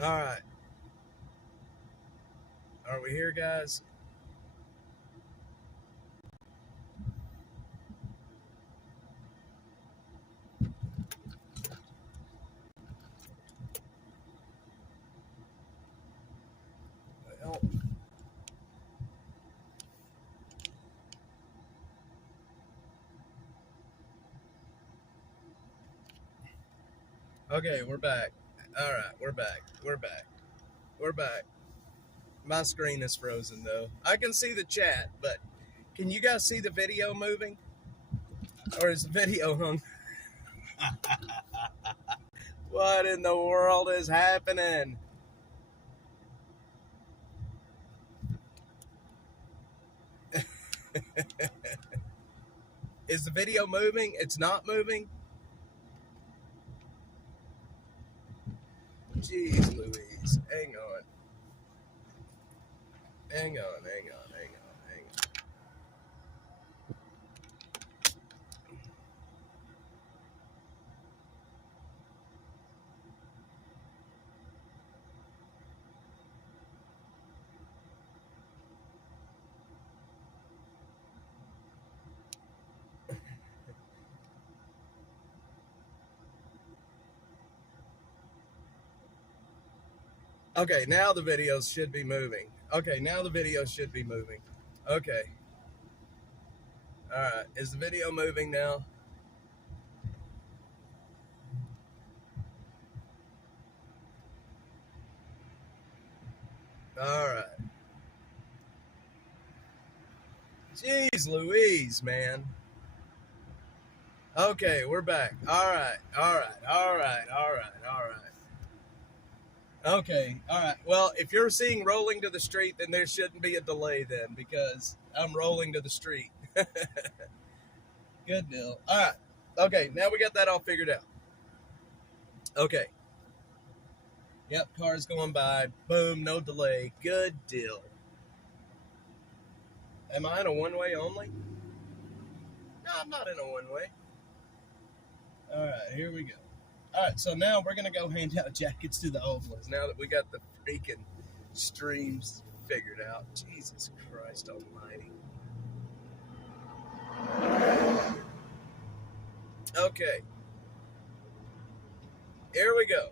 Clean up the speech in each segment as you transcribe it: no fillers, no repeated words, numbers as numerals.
All right. Are we here, guys? Well, okay, we're back. All right, we're back. We're back. We're back. My screen is frozen, though. I can see the chat, but can you guys see the video moving? Or is the video hung? What in the world is happening? Is the video moving? It's not moving? Jeez Louise. Hang on. Hang on, hang on, hang on, hang on. Okay, now the videos should be moving. Okay, now the video should be moving. Okay. All right. Is the video moving now? All right. Jeez Louise, man. Okay, we're back. All right. All right. All right. All right. All right. Okay. All right. Well, if you're seeing rolling to the street, then there shouldn't be a delay then because I'm rolling to the street. Good deal. All right. Okay. Now we got that all figured out. Okay. Yep. Cars going by. Boom. No delay. Good deal. Am I in a one way only? No, I'm not in a one way. All right. Here we go. All right, so now we're gonna go hand out jackets to the homeless. Now that we got the freaking streams figured out, Jesus Christ Almighty. Okay, here we go.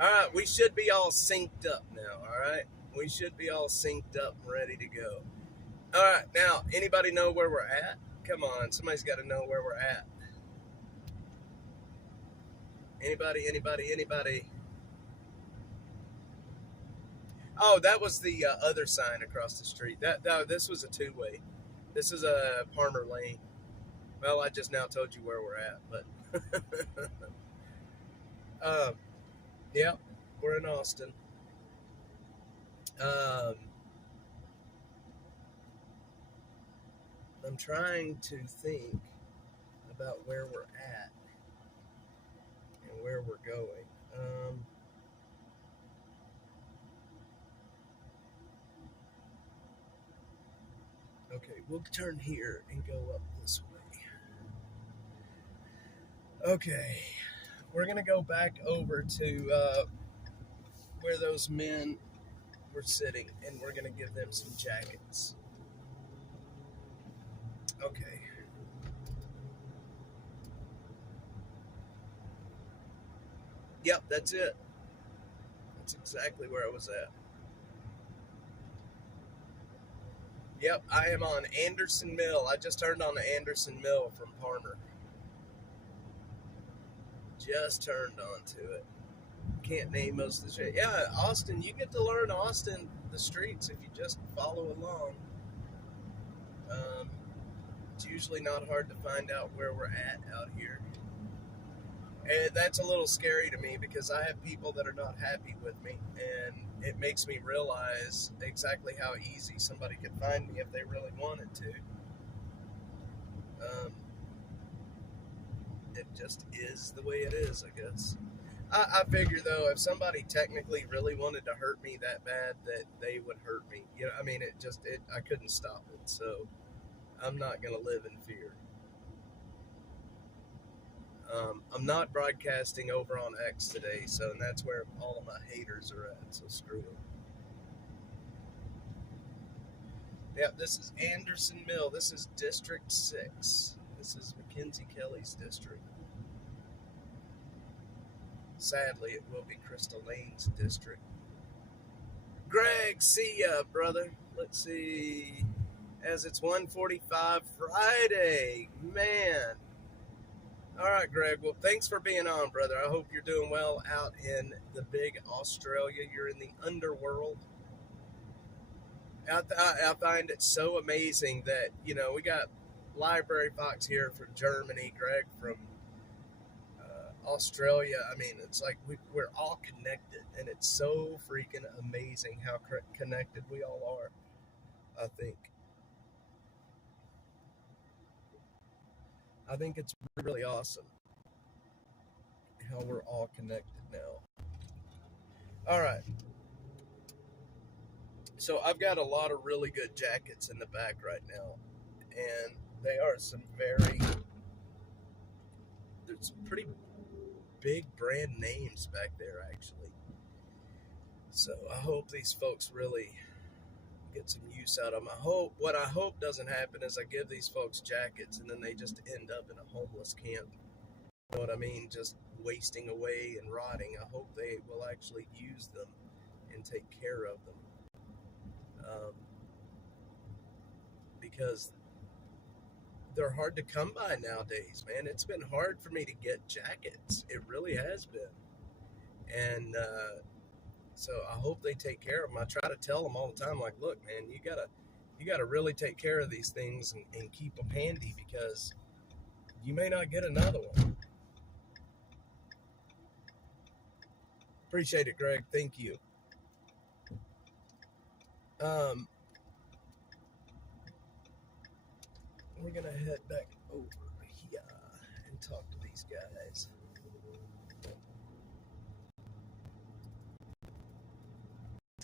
All right, we should be all synced up now. All right, we should be all synced up and ready to go. All right, now anybody know where we're at? Come on, somebody's got to know where we're at. Anybody? Anybody? Anybody? Oh, that was the other sign across the street. That no, this was a two-way. This is a Palmer Lane. Well, I just now told you where we're at, but um, yeah, we're in Austin. Um, I'm trying to think about where we're at and where we're going. Okay, we'll turn here and go up this way. Okay, we're gonna go back over to where those men were sitting, and we're gonna give them some jackets. Okay. Yep, that's it. That's exactly where I was at. Yep, I am on Anderson Mill. I just turned on the Anderson Mill from Palmer. Just turned onto it. Can't name most of the shit. Yeah, Austin, you get to learn Austin, the streets, if you just follow along. Um, it's usually not hard to find out where we're at out here. And that's a little scary to me because I have people that are not happy with me, and it makes me realize exactly how easy somebody could find me if they really wanted to. Um, it just is the way it is, I guess. I figure though, if somebody technically really wanted to hurt me that bad, that they would hurt me. You know, I mean, I couldn't stop it. So I'm not gonna live in fear. I'm not broadcasting over on X today, so and that's where all of my haters are at. So screw them. Yeah, this is Anderson Mill. This is District 6. This is Mackenzie Kelly's district. Sadly, it will be Crystal Lane's district. Greg, see ya, brother. Let's see. As it's 1:45 Friday. Man. All right, Greg. Well, thanks for being on, brother. I hope you're doing well out in the big Australia. You're in the underworld. I find it so amazing that, we got Library Fox here from Germany, Greg from Australia. I mean, it's like we're all connected, and it's so freaking amazing how connected we all are, I think. I think it's really awesome how we're all connected now. All right. So I've got a lot of really good jackets in the back right now, and they are there's some pretty big brand names back there, actually. So I hope these folks really get some use out of them. What I hope doesn't happen is I give these folks jackets and then they just end up in a homeless camp. You know what I mean? Just wasting away and rotting. I hope they will actually use them and take care of them. Because they're hard to come by nowadays, man. It's been hard for me to get jackets. It really has been. And so I hope they take care of them. I try to tell them all the time, like, look, man, you gotta really take care of these things and keep them handy, because you may not get another one. Appreciate it, Greg. Thank you. We're gonna head back over here and talk to these guys.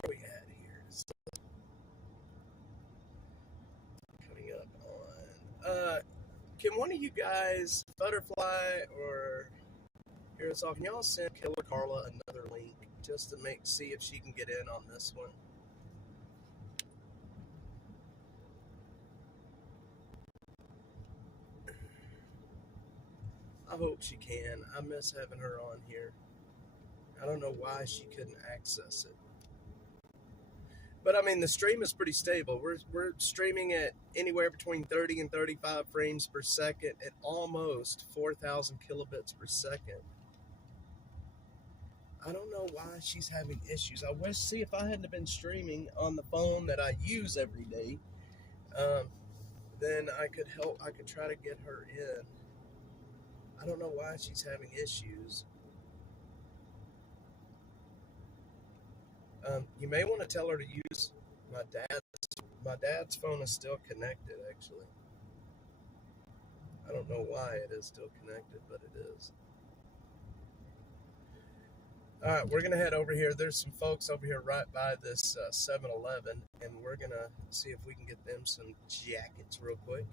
What we had here? Coming up on. Can one of you guys, Butterfly or Aerosol, can y'all send Killer Carla another link just to see if she can get in on this one? I hope she can. I miss having her on here. I don't know why she couldn't access it. But I mean, the stream is pretty stable. We're streaming at anywhere between 30 and 35 frames per second at almost 4,000 kilobits per second. I don't know why she's having issues. I wish, see, if I hadn't been streaming on the phone that I use every day, then I could try to get her in. I don't know why she's having issues. You may want to tell her to use my dad's phone is still connected, actually. I don't know why it is still connected, but it is. All right, we're going to head over here. There's some folks over here right by this 7-Eleven, and we're going to see if we can get them some jackets real quick.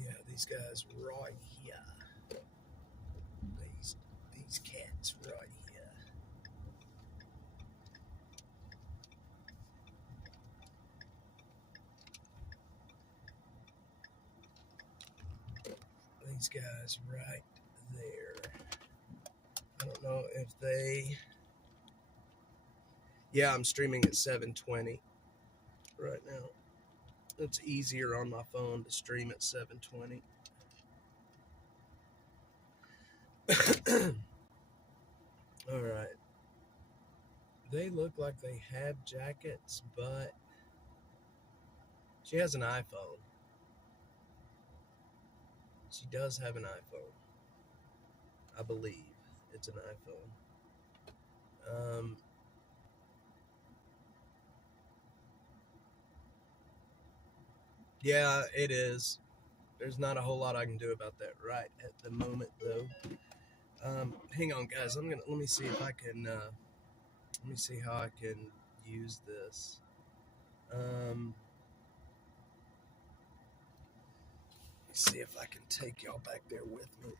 Yeah, these guys right here. These cats right here. These guys right there. I don't know if they... Yeah, I'm streaming at 720 right now. It's easier on my phone to stream at 720. All right. They look like they have jackets, but she has an iPhone. She does have an iPhone. I believe it's an iPhone. Yeah, it is. There's not a whole lot I can do about that right at the moment, though. Hang on, guys. Let me see if I can. Let me see how I can use this. Let me see if I can take y'all back there with me.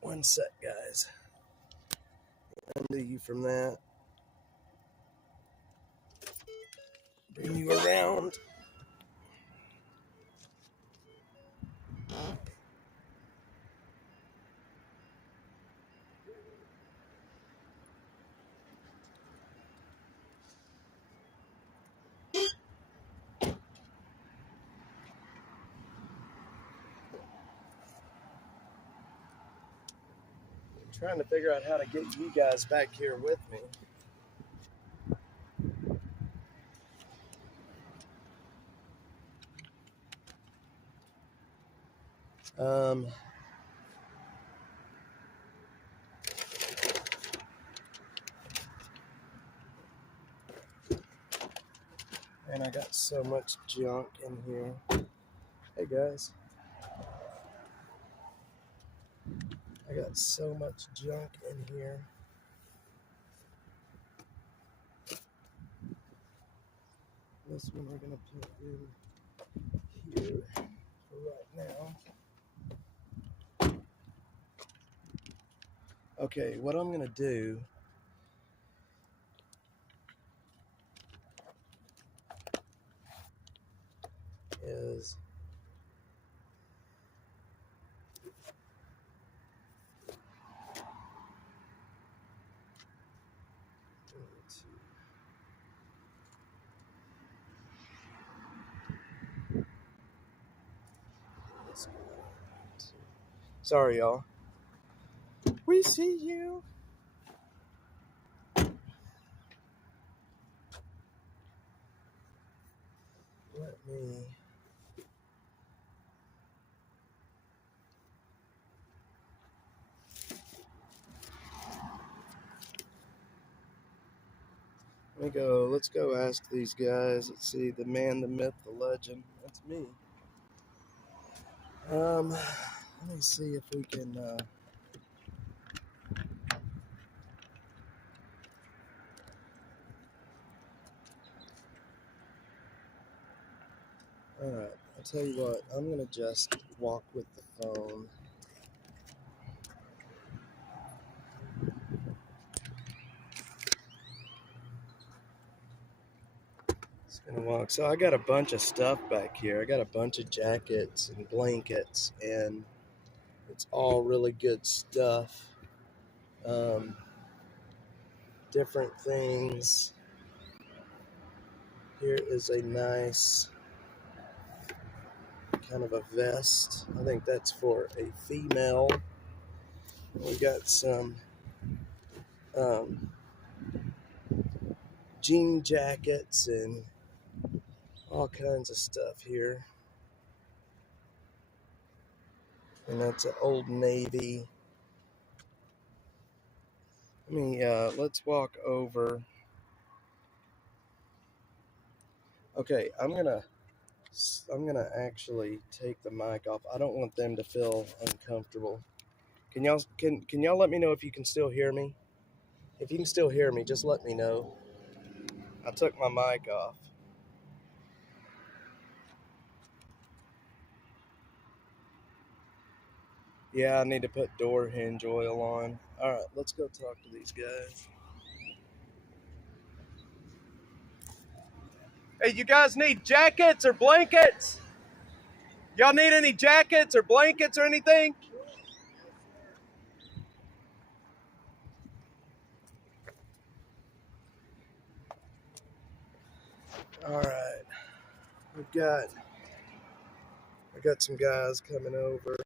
One sec, guys. Undo you from that. Bring you around. I'm trying to figure out how to get you guys back here with me. And I got so much junk in here. Hey guys. I got so much junk in here. This one we're gonna put in here for right now. Okay, what I'm gonna do is sorry, y'all. We see you. Let me go. Let's go ask these guys. Let's see. The man, the myth, the legend. That's me. Let me see if we can. All right. I'll tell you what. I'm gonna just walk with the phone. It's gonna walk. So I got a bunch of stuff back here. I got a bunch of jackets and blankets, and it's all really good stuff. Different things. Here is a nice kind of a vest. I think that's for a female. We got some jean jackets and all kinds of stuff here. And that's an Old Navy. Let's walk over. Okay, I'm gonna actually take the mic off. I don't want them to feel uncomfortable. Can y'all let me know if you can still hear me? If you can still hear me, just let me know. I took my mic off. Yeah, I need to put door hinge oil on. All right, let's go talk to these guys. Hey, you guys need jackets or blankets? Y'all need any jackets or blankets or anything? All right, I got some guys coming over.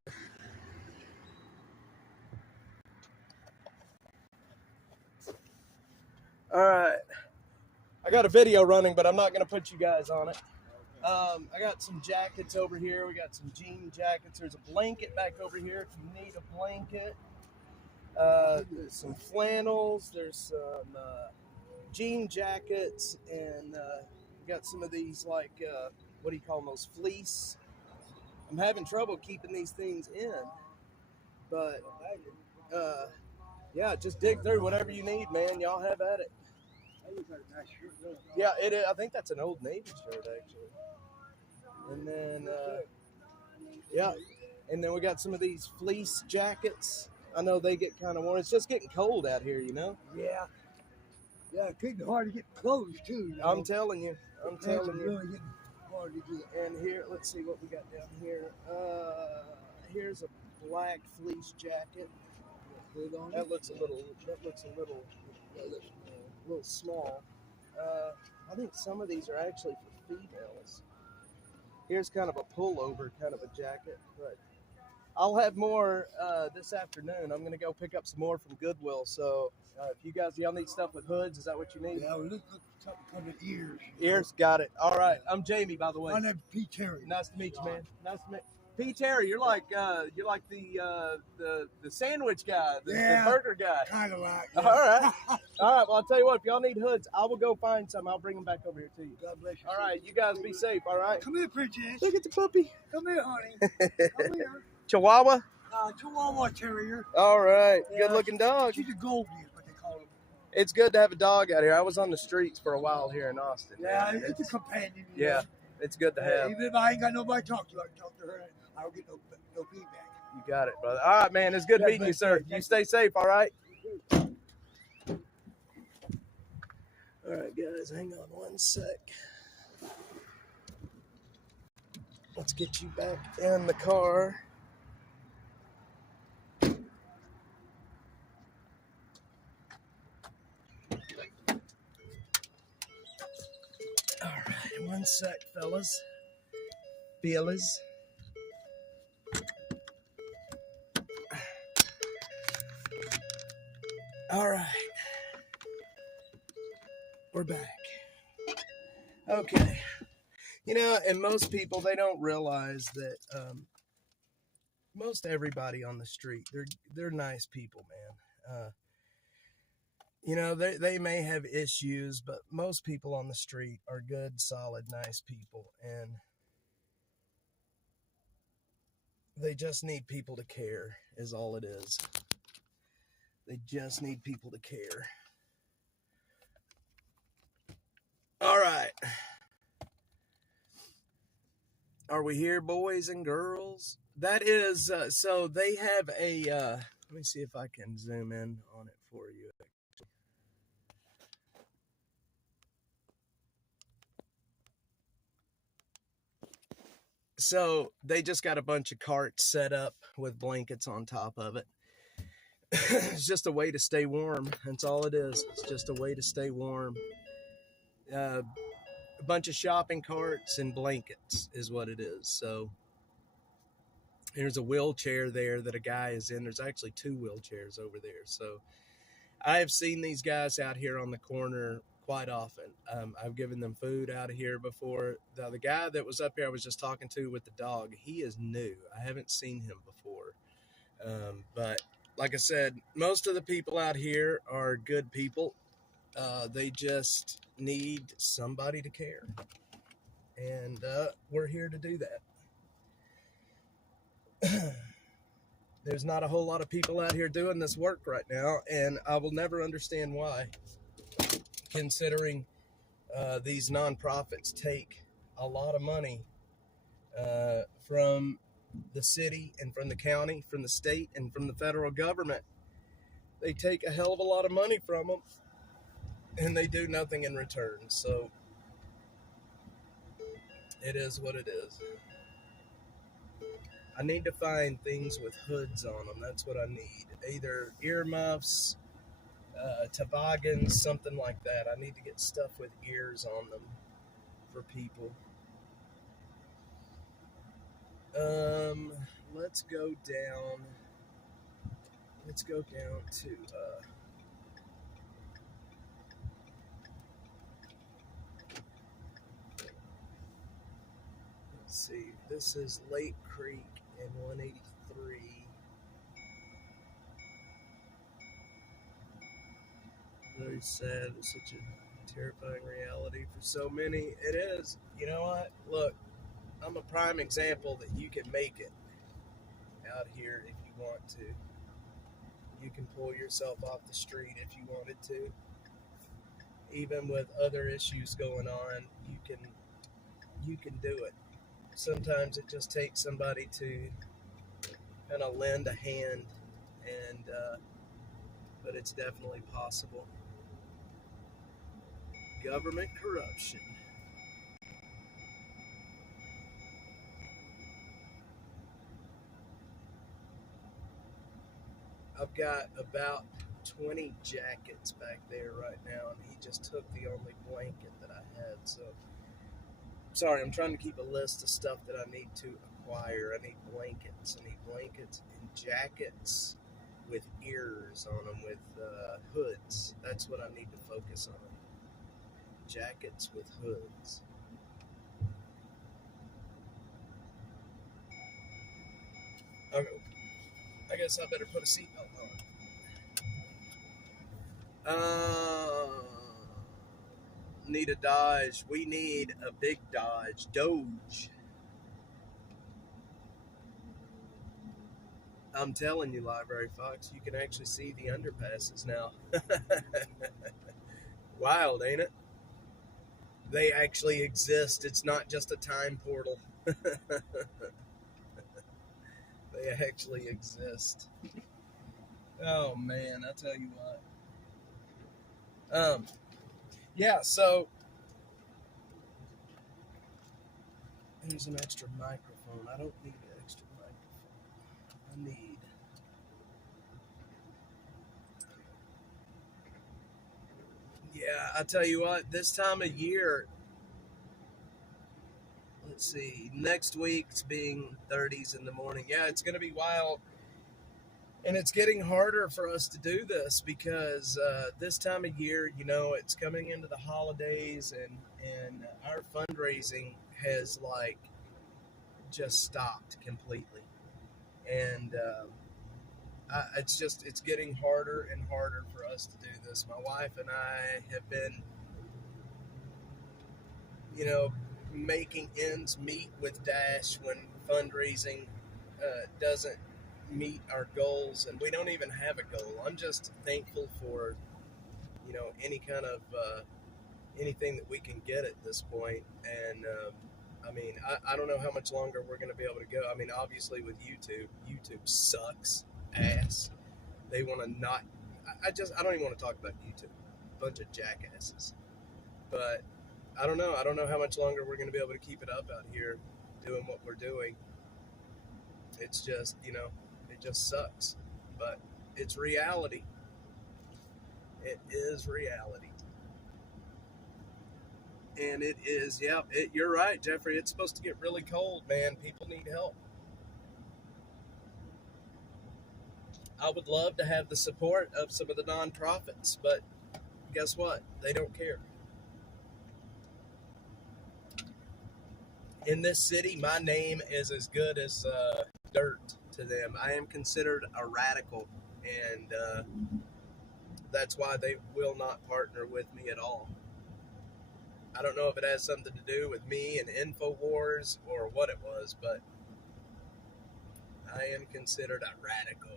All right, I got a video running, but I'm not gonna put you guys on it. I got some jackets over here. We got some jean jackets. There's a blanket back over here if you need a blanket. There's some flannels. There's some jean jackets and We got some of these, like, what do you call them, those fleece. I'm having trouble keeping these things in. But, yeah, just dig through whatever you need, man. Y'all have at it. Yeah, it is. I think that's an Old Navy shirt, actually. And then, yeah. And then we got some of these fleece jackets. I know they get kind of warm. It's just getting cold out here, you know? Yeah. Yeah, it's getting hard to get clothes, too. You know? I'm telling you. I'm telling you. Really getting hard to get. And here, let's see what we got down here. Here's a black fleece jacket. That looks a little small. I think some of these are actually for females. Here's kind of a pullover kind of a jacket, but I'll have more this afternoon. I'm gonna go pick up some more from Goodwill. So if y'all need stuff with hoods, is that what you need? Yeah, we're looking for something called ears. Ears, got it. All right, I'm Jamie, by the way. My name's Pete Terry. Nice to meet you, man. Nice to meet. Pete Terry, you're like the sandwich guy, the burger guy. Kind of like. Yeah. All right. All right. Well, I'll tell you what. If y'all need hoods, I will go find some. I'll bring them back over here to you. God bless you. All right. You guys be safe. All right. Come here, princess. Look at the puppy. Come here, honey. Come here. Chihuahua. Chihuahua Terrier. All right. Yeah, Good looking dog. She's a Goldie, is what they call them. It's good to have a dog out here. I was on the streets for a while here in Austin. Yeah, it's a companion. Yeah, it's good to have. Even if I ain't got nobody to talk to, I can talk to her. I don't get no feedback. You got it, brother. All right, man. It's good meeting you, sir. You stay safe, all right? All right, guys. Hang on one sec. Let's get you back in the car. All right, one sec, fellas. Fellas. All right. We're back. Okay. You know, and most people, they don't realize that most everybody on the street, they're nice people, man. You know, they may have issues, but most people on the street are good, solid, nice people. And they just need people to care, is all it is. They just need people to care. All right. Are we here, boys and girls? That is, so they have a, let me see if I can zoom in on it for you. So they just got a bunch of carts set up with blankets on top of it. It's just a way to stay warm. That's all it is. It's just a way to stay warm. A bunch of shopping carts and blankets is what it is. So there's a wheelchair there that a guy is in. There's actually 2 wheelchairs over there. So I have seen these guys out here on the corner quite often. I've given them food out of here before. The guy that was up here I was just talking to with the dog, he is new. I haven't seen him before. But like I said, most of the people out here are good people. They just need somebody to care. And we're here to do that. There's not a whole lot of people out here doing this work right now, and I will never understand why, considering these nonprofits take a lot of money from the city and from the county, from the state and from the federal government. They take a hell of a lot of money from them, and they do nothing in return. So it is what it is. I need to find things with hoods on them. That's what I need. Either earmuffs, toboggans, something like that. I need to get stuff with ears on them for people. Let's go down. Let's go down to let's see. This is Lake Creek in 183. Very sad. It's such a Terrifying reality for so many. It is. You know what? Look, I'm a prime example that you can make it out here if you want to. You can pull yourself off the street if you wanted to. Even with other issues going on, you can do it. Sometimes it just takes somebody to kind of lend a hand, and but it's definitely possible. Government corruption. I've got about 20 jackets back there right now, and he just took the only blanket that I had. So, sorry, I'm trying to keep a list of stuff that I need to acquire. I need blankets. I need blankets and jackets with ears on them, with hoods. That's what I need to focus on. Jackets with hoods. Okay, I guess I better put a seatbelt on. Need a Dodge. We need a big Dodge. Doge. I'm telling you, Library Fox, you can actually see the underpasses now. Wild, ain't it? They actually exist. It's not just a time portal. They actually exist. Oh man, I tell you what. Yeah. So there's an extra microphone. I don't need an extra microphone. I need. Yeah, I tell you what. This time of year, let's see. Next week's being 30s in the morning. Yeah, it's gonna be wild. And it's getting harder for us to do this because this time of year, it's coming into the holidays, and our fundraising has like just stopped completely. And it's getting harder and harder for us to do this. My wife and I have been, making ends meet with Dash when fundraising doesn't meet our goals, and we don't even have a goal. I'm just thankful for any kind of anything that we can get at this point. And I mean, I don't know how much longer we're going to be able to go. I mean, obviously with YouTube sucks ass. They want to not. I don't even want to talk about YouTube. Bunch of jackasses. But I don't know. I don't know how much longer we're going to be able to keep it up out here doing what we're doing. It's just, it just sucks. But it's reality. It is reality. And it is, yeah, you're right, Jeffrey. It's supposed to get really cold, man. People need help. I would love to have the support of some of the nonprofits, but guess what? They don't care. In this city, my name is as good as dirt to them. I am considered a radical, and that's why they will not partner with me at all. I don't know if it has something to do with me and InfoWars or what it was, but I am considered a radical.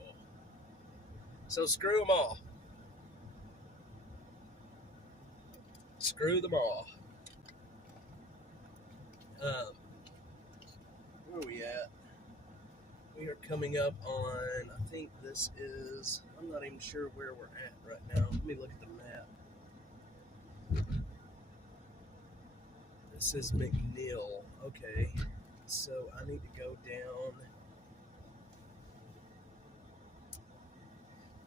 So screw them all. Screw them all. Where are we at? We are coming up on, I think this is, I'm not even sure where we're at right now. Let me look at the map. This is McNeil. Okay. So I need to go down.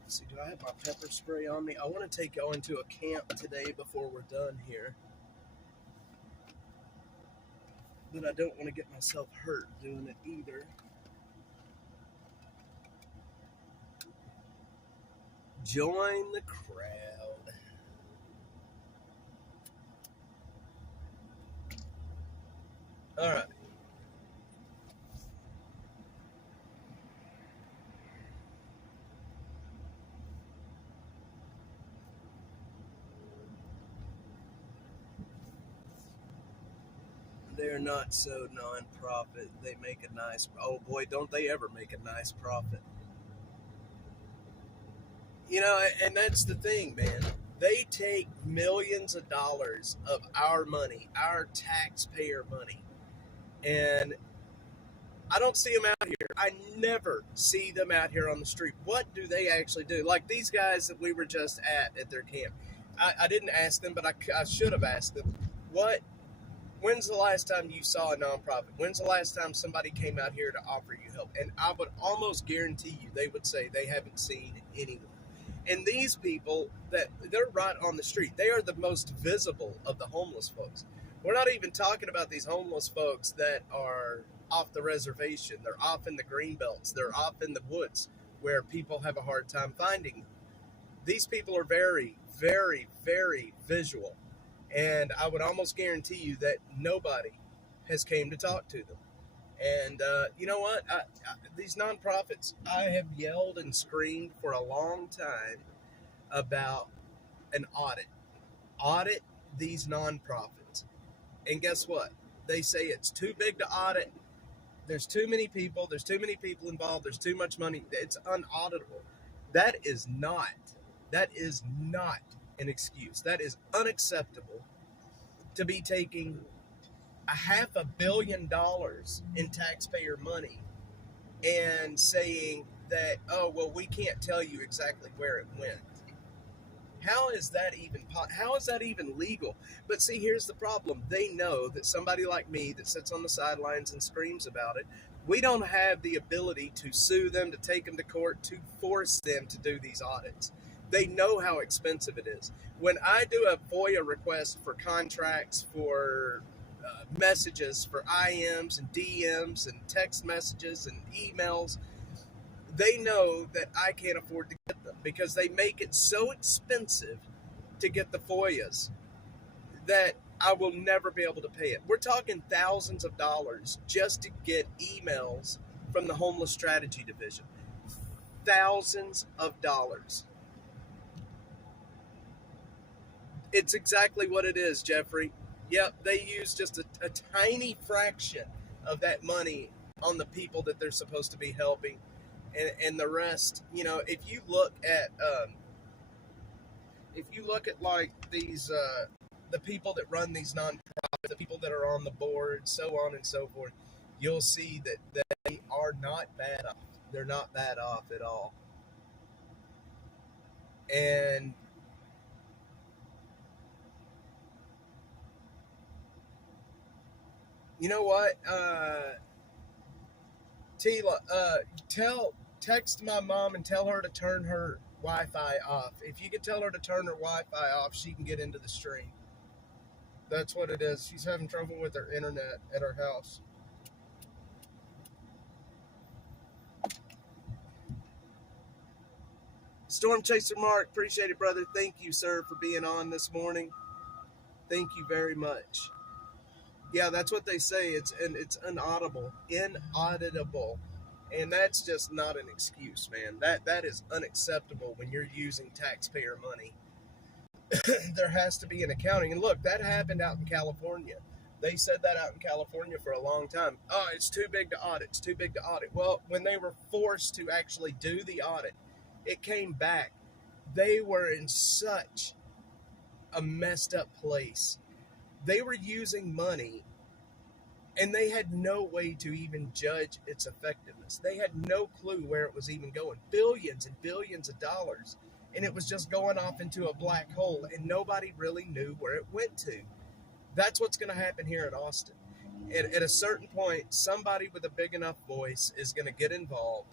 Let's see, do I have my pepper spray on me? I want to go into a camp today before we're done here. But I don't want to get myself hurt doing it either. Join the crowd. All right. They're not so non-profit. They make a nice. Oh boy, don't they ever make a nice profit? You know, and that's the thing, man. They take millions of dollars of our money, our taxpayer money, and I don't see them out here. I never see them out here on the street. What do they actually do? Like these guys that we were just at their camp. I didn't ask them, but I should have asked them. When's the last time you saw a nonprofit? When's the last time somebody came out here to offer you help? And I would almost guarantee you they would say they haven't seen anyone. And these people, that they're right on the street. They are the most visible of the homeless folks. We're not even talking about these homeless folks that are off the reservation. They're off in the green belts. They're off in the woods where people have a hard time finding them. These people are very, very, very visual. And I would almost guarantee you that nobody has came to talk to them. And you know what? These nonprofits, I have yelled and screamed for a long time about an audit. Audit these nonprofits. And guess what? They say it's too big to audit. There's too many people. There's too many people involved. There's too much money. It's unauditable. That is not an excuse. That is unacceptable to be taking $500 million in taxpayer money and saying that, oh, well, we can't tell you exactly where it went. How is that even legal? But see, here's the problem. They know that somebody like me that sits on the sidelines and screams about it, we don't have the ability to sue them, to take them to court, to force them to do these audits. They know how expensive it is. When I do a FOIA request for contracts, for messages, for IMs and DMs and text messages and emails, they know that I can't afford to get them because they make it so expensive to get the FOIAs that I will never be able to pay it. We're talking thousands of dollars just to get emails from the Homeless Strategy Division. Thousands of dollars. It's exactly what it is, Jeffrey. Yep, they use just a tiny fraction of that money on the people that they're supposed to be helping. And the rest, you know, if you look at like these, the people that run these nonprofits, the people that are on the board, so on and so forth, you'll see that they are not bad off. They're not bad off at all. And you know what, Tila, text my mom and tell her to turn her Wi-Fi off. If you could tell her to turn her Wi-Fi off, she can get into the stream. That's what it is. She's having trouble with her internet at her house. Storm Chaser Mark, appreciate it, brother. Thank you, sir, for being on this morning. Thank you very much. Yeah, that's what they say. It's inauditable, and that's just not an excuse, man. That is unacceptable when you're using taxpayer money. There has to be an accounting. And look, that happened out in California. They said that out in California for a long time. Oh, it's too big to audit. It's too big to audit. Well, when they were forced to actually do the audit, it came back. They were in such a messed up place. They were using money and they had no way to even judge its effectiveness. They had no clue where it was even going. Billions and billions of dollars. And it was just going off into a black hole, and nobody really knew where it went to. That's what's going to happen here in Austin. At a certain point, somebody with a big enough voice is going to get involved.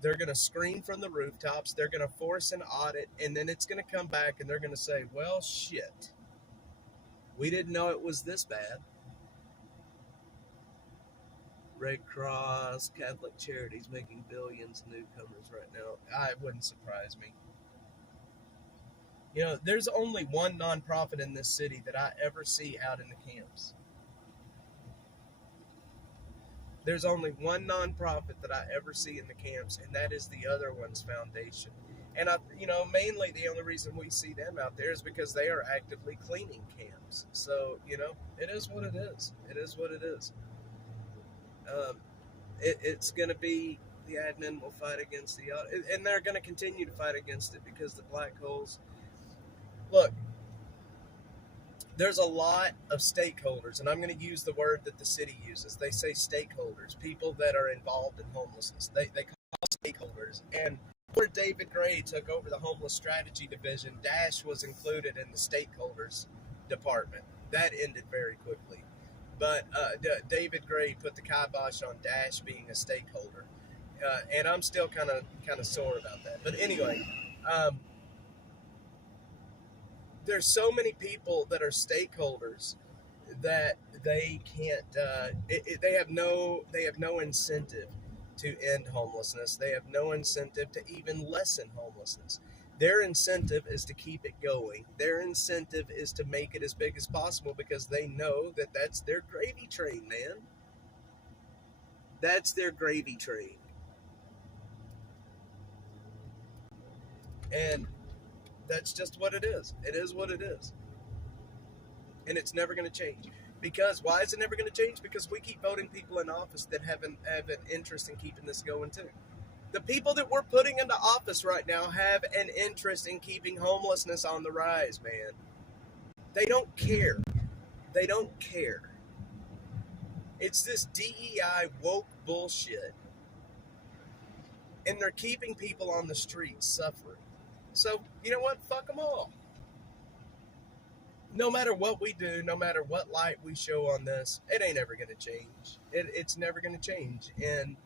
They're going to scream from the rooftops. They're going to force an audit, and then it's going to come back, and they're going to say, well, shit. We didn't know it was this bad. Red Cross, Catholic Charities making billions newcomers right now. It wouldn't surprise me. You know, there's only one nonprofit in this city that I ever see out in the camps. There's only one nonprofit that I ever see in the camps, and that is the Other Ones Foundation. And mainly the only reason we see them out there is because they are actively cleaning camps. So it is what it is. It is what it is. Um, it's going to be the admin will fight against the and they're going to continue to fight against it because the black holes. Look, there's a lot of stakeholders, and I'm going to use the word that the city uses. They say stakeholders, people that are involved in homelessness. They call stakeholders. And before David Gray took over the homeless strategy division, Dash was included in the stakeholders department. That ended very quickly. But David Gray put the kibosh on Dash being a stakeholder. And I'm still kind of sore about that. But anyway, there's so many people that are stakeholders that they can't. They have no incentive to end homelessness. They have no incentive to even lessen homelessness. Their incentive is to keep it going. Their incentive is to make it as big as possible because they know that that's their gravy train, man. That's their gravy train. And that's just what it is. It is what it is. And it's never going to change. Because why is it never going to change? Because we keep voting people in office that have an interest in keeping this going too. The people that we're putting into office right now have an interest in keeping homelessness on the rise, man. They don't care. They don't care. It's this DEI woke bullshit. And they're keeping people on the streets suffering. So, you know what? Fuck them all. No matter what we do, no matter what light we show on this, it ain't ever going to change. It's never going to change. And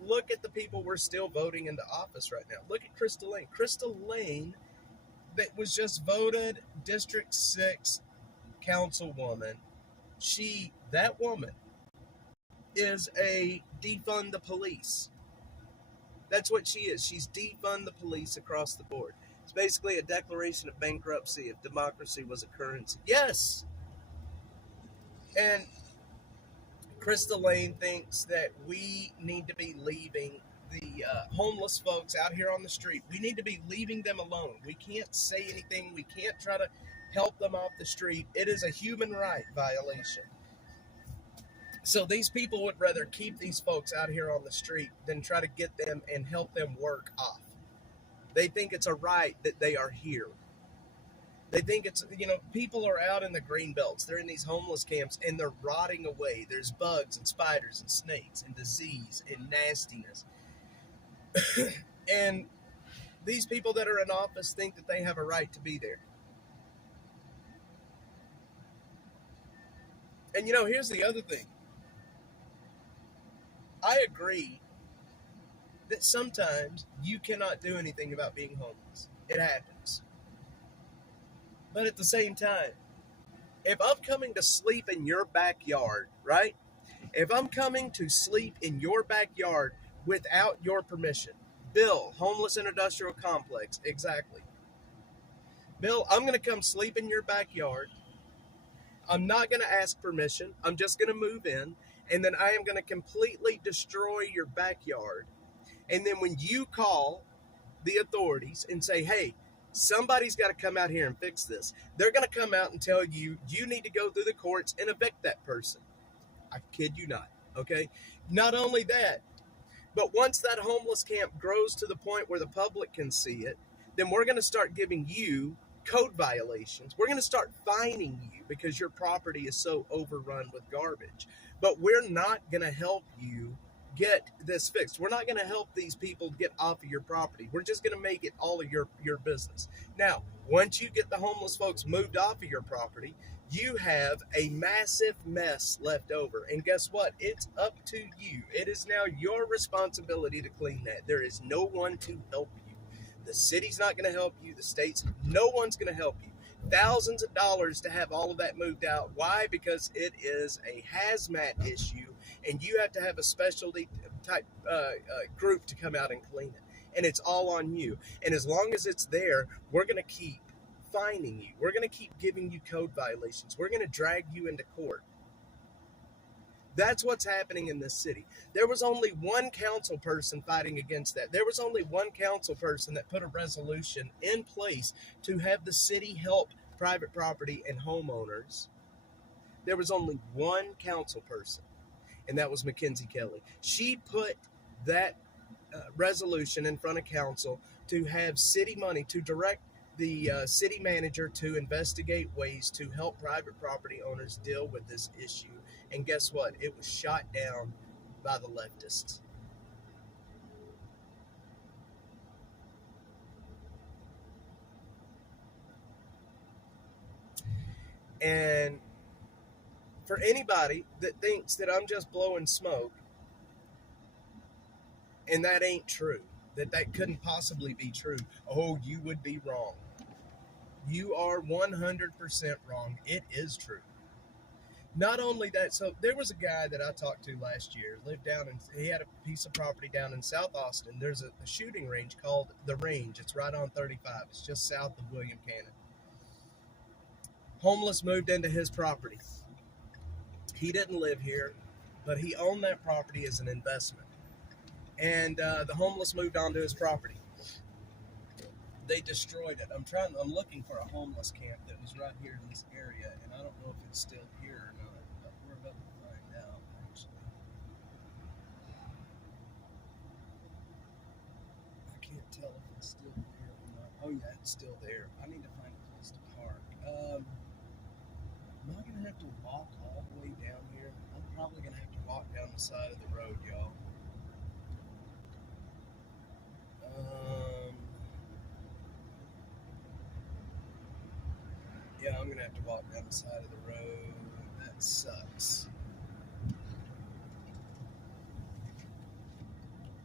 look at the people we're still voting into office right now. Look at Crystal Lane. Crystal Lane, that was just voted District 6 councilwoman. That woman is a defund the police. That's what she is. She's defund the police across the board. It's basically a declaration of bankruptcy if democracy was a currency. Yes. And Crystal Lane thinks that we need to be leaving the homeless folks out here on the street. We need to be leaving them alone. We can't say anything. We can't try to help them off the street. It is a human right violation. So these people would rather keep these folks out here on the street than try to get them and help them work off. They think it's a right that they are here. They think it's, people are out in the green belts. They're in these homeless camps and they're rotting away. There's bugs and spiders and snakes and disease and nastiness. And these people that are in office think that they have a right to be there. And here's the other thing. I agree that sometimes you cannot do anything about being homeless. It happens. But at the same time, if I'm coming to sleep in your backyard, right? If I'm coming to sleep in your backyard without your permission, Bill, Homeless and Industrial Complex, exactly. Bill, I'm going to come sleep in your backyard. I'm not going to ask permission. I'm just going to move in. And then I am going to completely destroy your backyard. And then when you call the authorities and say, hey, somebody's got to come out here and fix this, they're going to come out and tell you, you need to go through the courts and evict that person. I kid you not, okay? Not only that, but once that homeless camp grows to the point where the public can see it, then we're going to start giving you code violations. We're going to start fining you because your property is so overrun with garbage. But we're not going to help you get this fixed. We're not going to help these people get off of your property. We're just going to make it all of your business. Now, once you get the homeless folks moved off of your property, you have a massive mess left over. And guess what? It's up to you. It is now your responsibility to clean that. There is no one to help you. The city's not going to help you. The state's, no one's going to help you. Thousands of dollars to have all of that moved out. Why? Because it is a hazmat issue, and you have to have a specialty type group to come out and clean it. And it's all on you. And as long as it's there, we're going to keep fining you. We're going to keep giving you code violations. We're going to drag you into court. That's what's happening in this city. There was only one council person fighting against that. There was only one council person that put a resolution in place to have the city help private property and homeowners. There was only one council person, and that was Mackenzie Kelly. She put that resolution in front of council to have city money to direct the city manager to investigate ways to help private property owners deal with this issue. And guess what? It was shot down by the leftists. And for anybody that thinks that I'm just blowing smoke, and that ain't true, that couldn't possibly be true, oh, you would be wrong. You are 100% wrong. It is true. Not only that, so there was a guy that I talked to last year, lived down in, he had a piece of property down in South Austin. There's a shooting range called The Range. It's right on 35. It's just south of William Cannon. Homeless moved into his property. He didn't live here, but he owned that property as an investment. And the homeless moved onto his property. They destroyed it. I'm looking for a homeless camp that was right here in this area, and I don't know if it's still here or not, but we're about to find out, actually. I can't tell if it's still there or not. Oh yeah, it's still there. I need to find a place to park. Am I gonna have to walk all the way down here? I'm probably gonna have to walk down the side of the road, y'all. Yeah, I'm gonna have to walk down the side of the road. That sucks.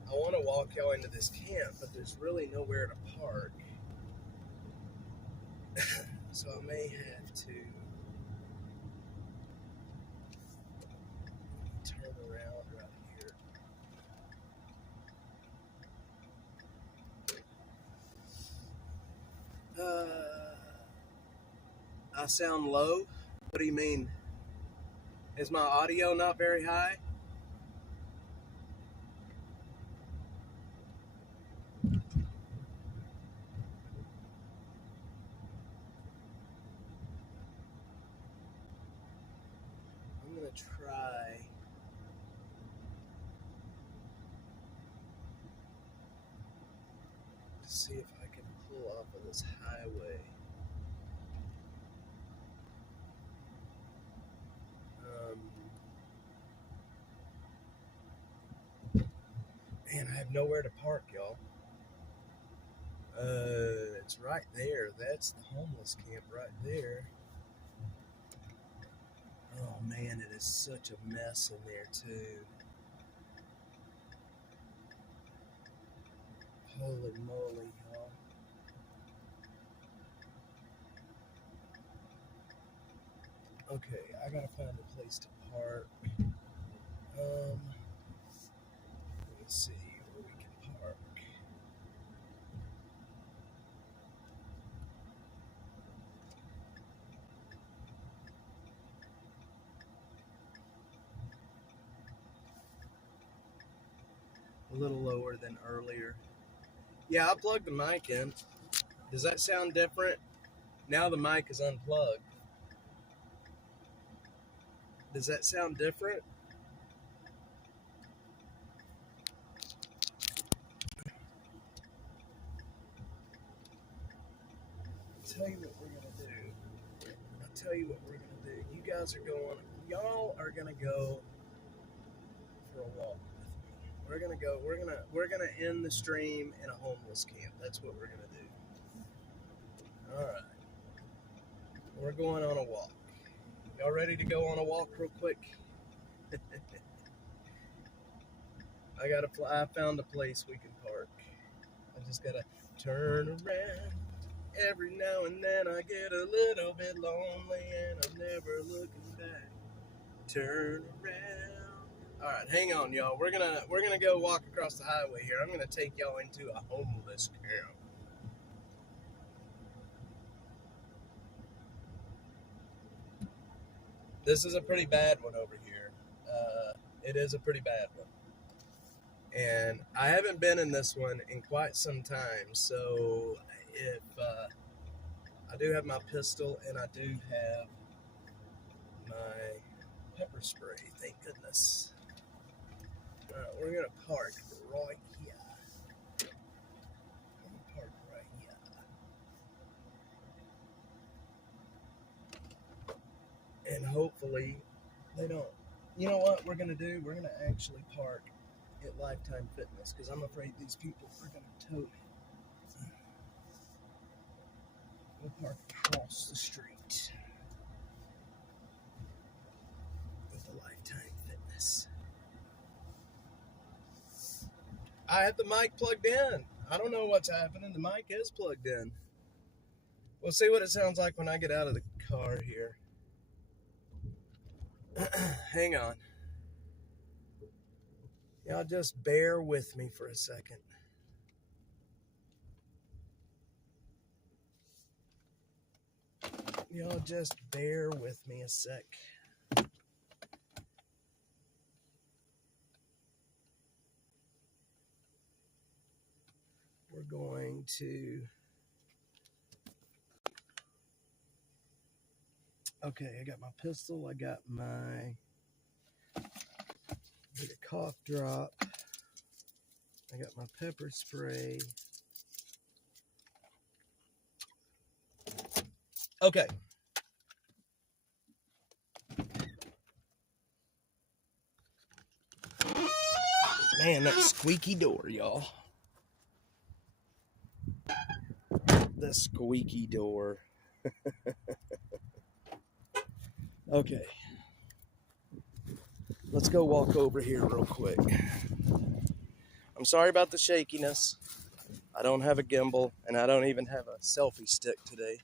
I want to walk y'all into this camp, but there's really nowhere to park. So I may have to turn around right here. I sound low? What do you mean? Is my audio not very high? I'm gonna try. To see if I can pull off of this highway. Man, I have nowhere to park, y'all. It's right there. That's the homeless camp right there. Oh man, it is such a mess in there too. Holy moly, y'all. Okay, I gotta find a place to park. Let me see where we can park. A little lower than earlier. Yeah, I plugged the mic in. Does that sound different? Now the mic is unplugged. Does that sound different? I'll tell you what we're gonna do. I'll tell you what we're gonna do. You guys are going. Y'all are gonna go for a walk with me. We're gonna go. We're gonna end the stream in a homeless camp. That's what we're gonna do. All right. We're going on a walk. Y'all ready to go on a walk real quick? I found a place we can park. I just gotta turn around. Every now and then I get a little bit lonely and I'm never looking back. Turn around. All right, hang on, y'all. We're gonna go walk across the highway here. I'm gonna take y'all into a homeless camp. This is a pretty bad one over here. It is a pretty bad one. And I haven't been in this one in quite some time, so if I do have my pistol and I do have my pepper spray, thank goodness. We're going to park right here. Park right here. And hopefully they don't. You know what we're going to do? We're going to actually park at Lifetime Fitness because I'm afraid these people are going to tow me. We'll park across the street with the Lifetime Fitness. I have the mic plugged in. I don't know what's happening. The mic is plugged in. We'll see what it sounds like when I get out of the car here. Hang on. Y'all just bear with me for a second. Y'all just bear with me a sec. We're going to... Okay, I got my pistol. I got my cough drop. I got my pepper spray. Okay. Man, that squeaky door, y'all. The squeaky door. Okay. Let's go walk over here real quick. I'm sorry about the shakiness. I don't have a gimbal, and I don't even have a selfie stick today.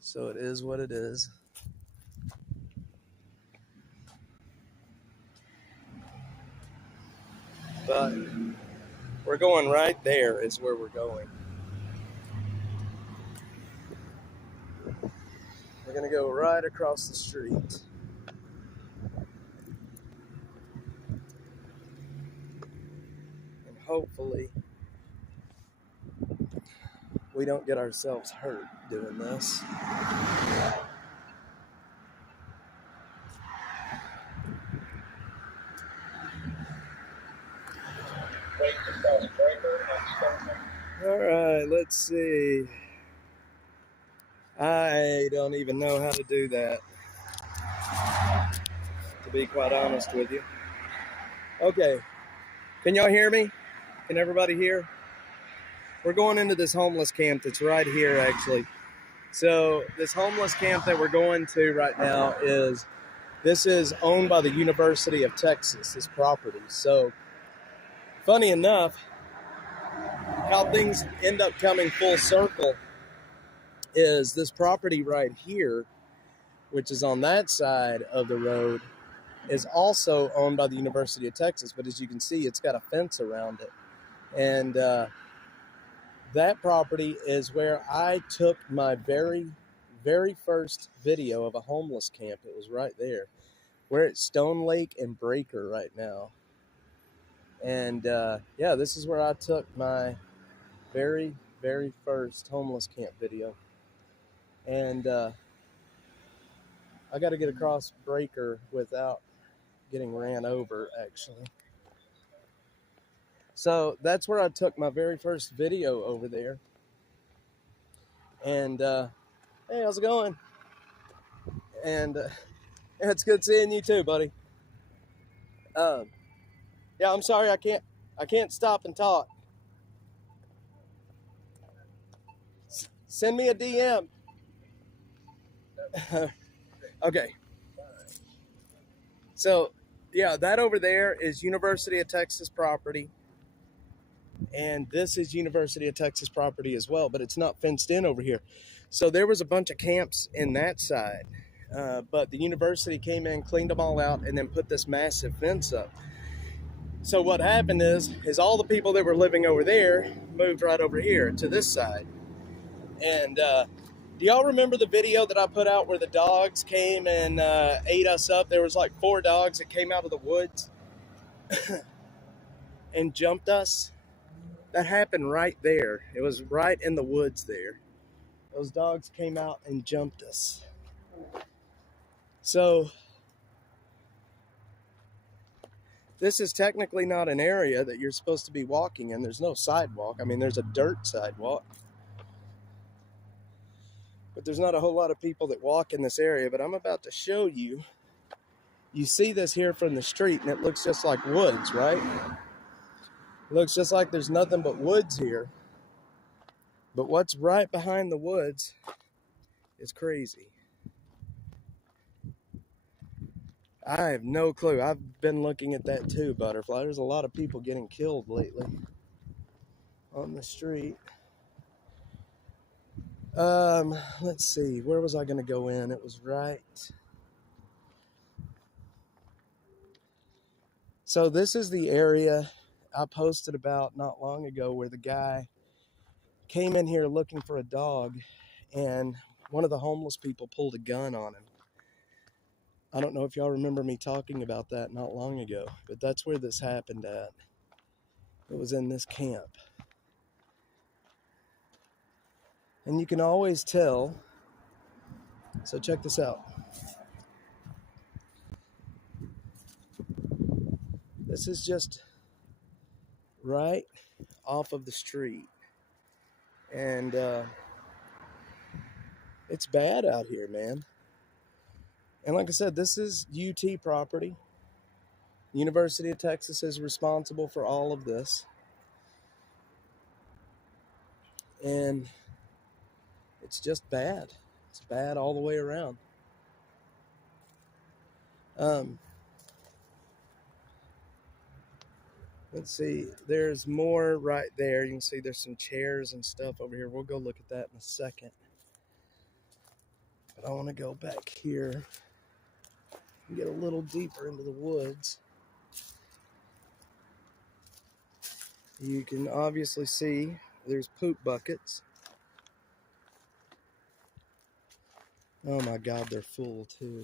So it is what it is. But we're going right there is where we're going. We're going to go right across the street. And hopefully we don't get ourselves hurt doing this. All right, let's see. I don't even know how to do that, to be quite honest with you. Okay, can y'all hear me? Can everybody hear? We're going into this homeless camp that's right here, actually. So this homeless camp that we're going to right now is owned by the University of Texas, this property. So funny enough, how things end up coming full circle is this property right here, which is on that side of the road, is also owned by the University of Texas. But as you can see, it's got a fence around it. And that property is where I took my very, very first video of a homeless camp. It was right there. We're at Stone Lake and Breaker right now. And yeah, this is where I took my very, very first homeless camp video. And I got to get across Breaker without getting ran over, actually. So that's where I took my very first video over there. And hey, how's it going? And yeah, it's good seeing you too, buddy. Yeah, I'm sorry, I can't stop and talk. Send me a DM. Okay. So, yeah, that over there is University of Texas property. And this is University of Texas property as well, but it's not fenced in over here. So there was a bunch of camps in that side, but the university came in, cleaned them all out, and then put this massive fence up. So what happened is all the people that were living over there moved right over here to this side. And Do y'all remember the video that I put out where the dogs came and ate us up? There was like 4 dogs that came out of the woods and jumped us. That happened right there. It was right in the woods there. Those dogs came out and jumped us. So this is technically not an area that you're supposed to be walking in. There's no sidewalk. I mean, there's a dirt sidewalk. But there's not a whole lot of people that walk in this area. But I'm about to show you. You see this here from the street, and it looks just like woods, right? It looks just like there's nothing but woods here. But what's right behind the woods is crazy. I have no clue. I've been looking at that too, Butterfly. There's a lot of people getting killed lately on the street. Let's see. Where was I going to go in? It was right. So this is the area I posted about not long ago where the guy came in here looking for a dog, and one of the homeless people pulled a gun on him. I don't know if y'all remember me talking about that not long ago, but that's where this happened at. It was in this camp. And you can always tell. So check this out. This is just right off of the street. And it's bad out here, man. And like I said, this is UT property. University of Texas is responsible for all of this. And it's just bad. It's bad all the way around. Let's see. There's more right there. You can see there's some chairs and stuff over here. We'll go look at that in a second. But I want to go back here and get a little deeper into the woods. You can obviously see there's poop buckets. Oh my God, they're full too.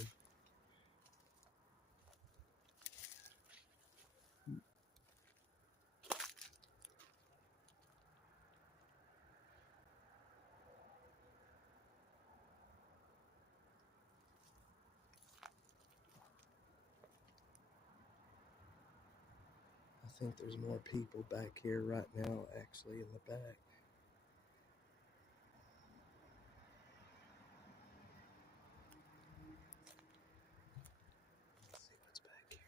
I think there's more people back here right now, actually, in the back. Let's see what's back here.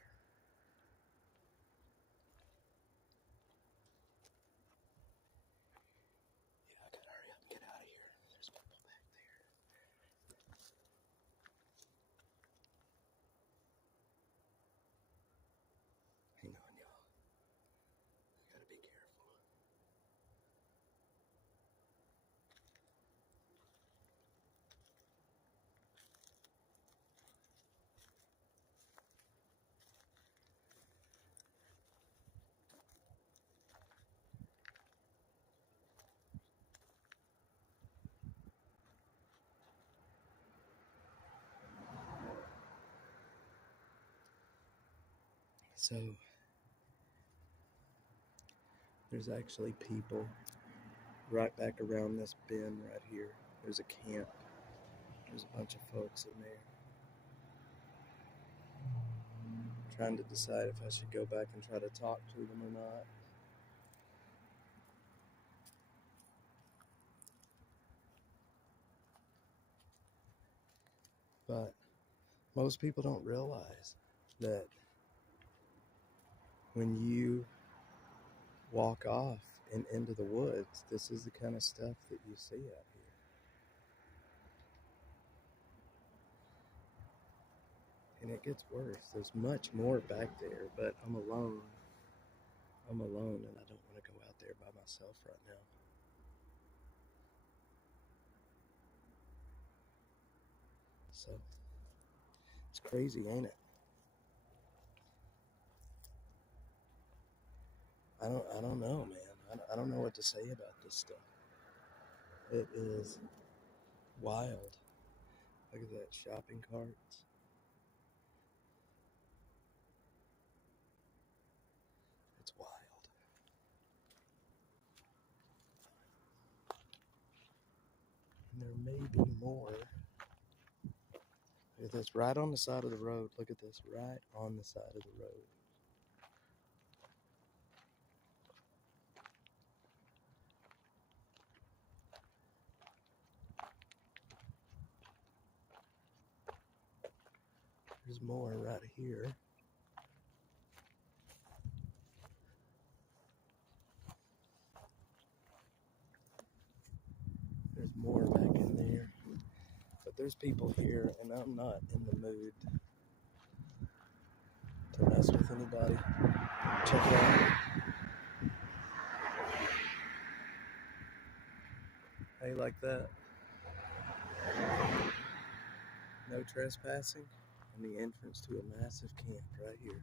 Yeah, I gotta hurry up and get out of here. There's people back there. Hang on, y'all. I gotta be careful. So, there's actually people right back around this bend right here. There's a camp. There's a bunch of folks in there. I'm trying to decide if I should go back and try to talk to them or not. But most people don't realize that when you walk off and into the woods, this is the kind of stuff that you see out here. And it gets worse. There's much more back there, but I'm alone. I'm alone, and I don't want to go out there by myself right now. So, it's crazy, ain't it? I don't know, man. I don't know what to say about this stuff. It is Wild. Look at that, shopping carts. It's wild. And there may be more. Look at this, right on the side of the road. Look at this, right on the side of the road. There's more right here. There's more back in there. But there's people here, and I'm not in the mood to mess with anybody. Check it out. How you like that? No trespassing, and the entrance to a massive camp right here.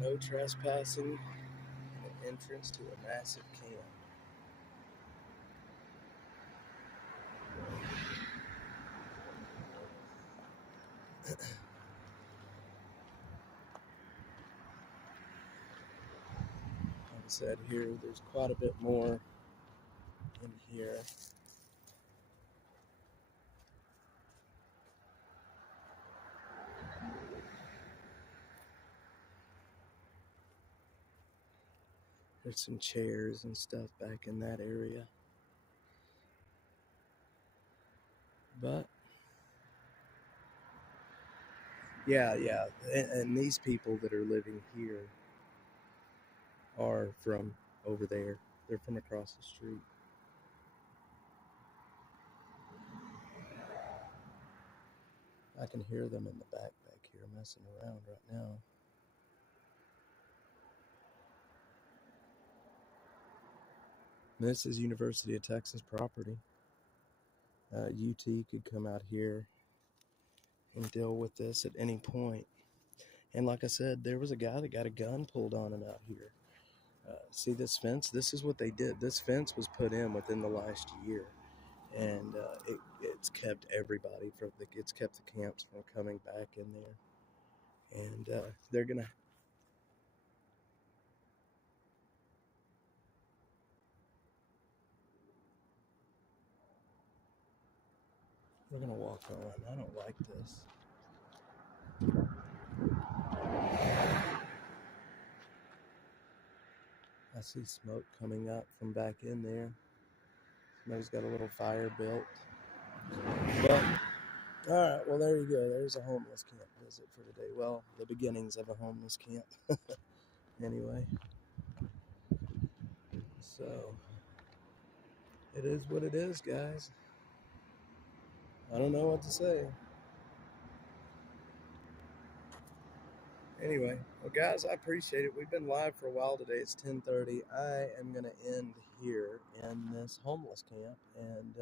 No trespassing, and an entrance to a massive camp. Like I said, here there's quite a bit more in here. There's some chairs and stuff back in that area. But yeah, and these people that are living here are from over there. They're from across the street. I can hear them in the back here messing around right now. This is University of Texas property. UT could come out here and deal with this at any point. And like I said, there was a guy that got a gun pulled on him out here. See this fence? This is what they did. This fence was put in within the last year, and it's kept everybody from it's kept the camps from coming back in there. And they're gonna. We're gonna walk on. I don't like this. I see smoke coming up from back in there. Somebody's got a little fire built. But, all right, well, there you go. There's a homeless camp visit for today. Well, the beginnings of a homeless camp. Anyway. So, it is what it is, guys. I don't know what to say. Anyway, well, guys, I appreciate it. We've been live for a while today. It's 10:30. I am going to end here in this homeless camp. And,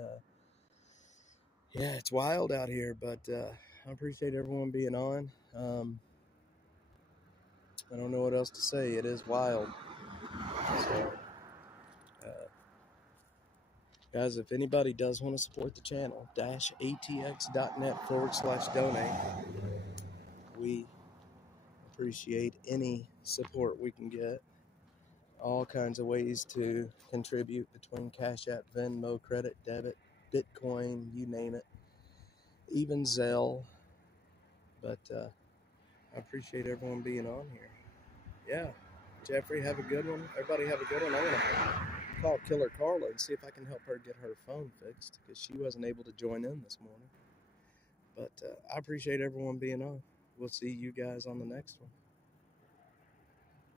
yeah, it's wild out here, but I appreciate everyone being on. I don't know what else to say. It is wild. So, guys, if anybody does want to support the channel, atx.net/donate. We appreciate any support we can get. All kinds of ways to contribute between Cash App, Venmo, credit, debit, Bitcoin, you name it, even Zelle. But I appreciate everyone being on here. Yeah, Jeffrey, have a good one. Everybody have a good one. I'm going to call Killer Carla and see if I can help her get her phone fixed because she wasn't able to join in this morning. But I appreciate everyone being on. We'll see you guys on the next one.